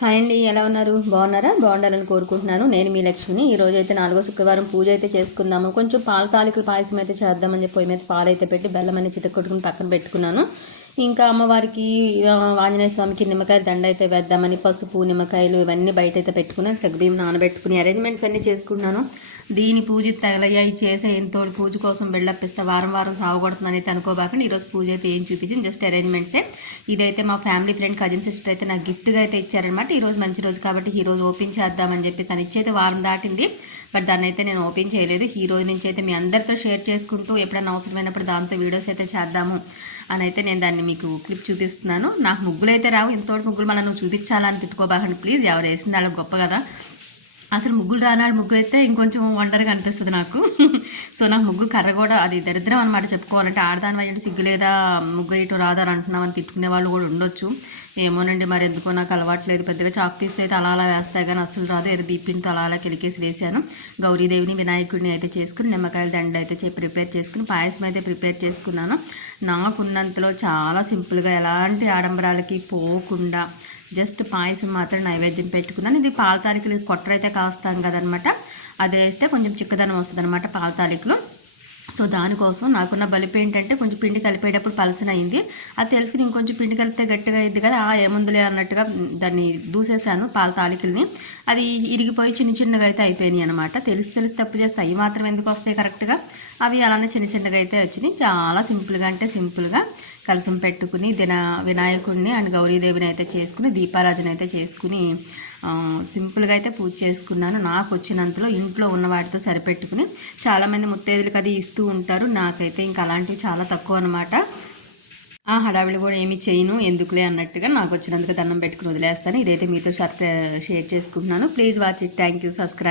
Hi అండి, ఎలా ఉన్నారు? బాగున్నారా? బాగుండాలని కోరుకుంటున్నాను. నేను మీ లక్ష్మిని. ఈరోజు అయితే 4వ శుక్రవారం పూజ అయితే చేసుకుందాము. కొంచెం పాల తాలికల పాయసం అయితే చేద్దామని చెప్పి పొయ్యి మీద పాలు అయితే పెట్టి బెల్లం అని చితకొట్టుకుని పక్కన పెట్టుకున్నాను. ఇంకా అమ్మవారికి ఆంజనేయ స్వామికి నిమ్మకాయ దండ అయితే వేద్దామని పసుపు నిమ్మకాయలు ఇవన్నీ బయట అయితే పెట్టుకున్నాను. సగ్గుబియ్యం నానబెట్టుకుని అరేంజ్మెంట్స్ అన్నీ చేసుకున్నాను. దీని పూజ తగలయ్యాయి చేసే ఎంతో పూజ కోసం బిల్డప్ వారం వారం సాగుకొడుతుందని అయితే అనుకోబాకండి. ఈరోజు పూజ అయితే ఏం చూపించింది, జస్ట్ అరేంజ్మెంట్సే. ఇదైతే మా ఫ్యామిలీ ఫ్రెండ్ కజిన్ సిస్టర్ అయితే నాకు గిఫ్ట్గా అయితే ఇచ్చారనమాట. ఈరోజు మంచి రోజు కాబట్టి ఈరోజు ఓపెన్ చేద్దామని చెప్పి తను ఇచ్చైతే వారం దాటింది, బట్ దాన్ని అయితే నేను ఓపెన్ చేయలేదు. ఈ రోజు నుంచి అయితే మీ అందరితో షేర్ చేసుకుంటూ ఎప్పుడైనా అవసరమైనప్పుడు దాంతో వీడియోస్ అయితే చేద్దాము అని అయితే నేను దాన్ని మీకు క్లిప్ చూపిస్తున్నాను. నాకు ముగ్గులు అయితే రావు, ఇంతోటి ముగ్గులు మనం నువ్వు చూపించాలని తిట్టుకోబాకండి ప్లీజ్. ఎవరు వేసింది వాళ్ళకి గొప్ప కదా. అసలు ముగ్గులు రానాడు ముగ్గు అయితే ఇంకొంచెం ఒంటరిగా అనిపిస్తుంది నాకు. సో నాకు ముగ్గు కర్ర కూడా అది దరిద్రం అనమాట. చెప్పుకోవాలంటే ఆడదాని వయ్యంటే సిగ్గు లేదా ముగ్గు ఇటు రాదని అంటున్నామని తిట్టుకునే వాళ్ళు కూడా ఉండొచ్చు. ఏమోనండి, మరి ఎందుకో నాకు అలవాట్లేదు. పెద్దగా చాకు తీస్తే అయితే అలా అలా వేస్తాయి కానీ అసలు రాదు. ఏదో బీపింతో అలా అలా కిలికేసి వేసాను. గౌరీదేవిని వినాయకుడిని అయితే చేసుకుని నిమ్మకాయల దండ అయితే ప్రిపేర్ చేసుకుని పాయసం అయితే ప్రిపేర్ చేసుకున్నాను. నాకున్నంతలో చాలా సింపుల్గా ఎలాంటి ఆడంబరాలకి పోకుండా జస్ట్ పాయసం మాత్రం నైవేద్యం పెట్టుకున్నాను. ఇది పాల తాలికలు కొట్టర్ అయితే కాస్తాం కదనమాట, అది వేస్తే కొంచెం చిక్కదనం వస్తుంది అనమాట పాల తాలికలు. సో దానికోసం నాకున్న బలిపి ఏంటంటే కొంచెం పిండి కలిపేటప్పుడు పలసన అయింది. అది తెలుసుకుని ఇంకొంచెం పిండి కలిపితే గట్టిగా అయింది కదా, ఏముందులే అన్నట్టుగా దాన్ని దూసేసాను పాల తాలికల్ని. అది ఇరిగిపోయి చిన్న చిన్నగా అయితే అయిపోయినాయి అనమాట. తెలిసి తప్పు చేస్తే అవి మాత్రం ఎందుకు వస్తాయి కరెక్ట్గా, అవి అలానే చిన్న చిన్నగా అయితే వచ్చినాయి. చాలా సింపుల్గా అంటే సింపుల్గా కలసం పెట్టుకుని వినాయకుడిని అండ్ గౌరీదేవిని అయితే చేసుకుని దీపారాజన అయితే చేసుకుని సింపుల్గా అయితే పూజ చేసుకున్నాను. నాకు వచ్చినంతలో ఇంట్లో ఉన్న వాటితో సరిపెట్టుకుని. చాలామంది ముత్తైదులకు అది ఇస్తూ ఉంటారు, నాకైతే ఇంకా అలాంటివి చాలా తక్కువ అనమాట. ఆ హడావిడి కూడా ఏమి చేయను, ఎందుకులే అన్నట్టుగా నాకు వచ్చినందుకు దండం పెట్టుకుని వదిలేస్తాను. ఇదైతే మీతో షేర్ చేసుకుంటున్నాను. Please watch it. Thank you. Subscribe.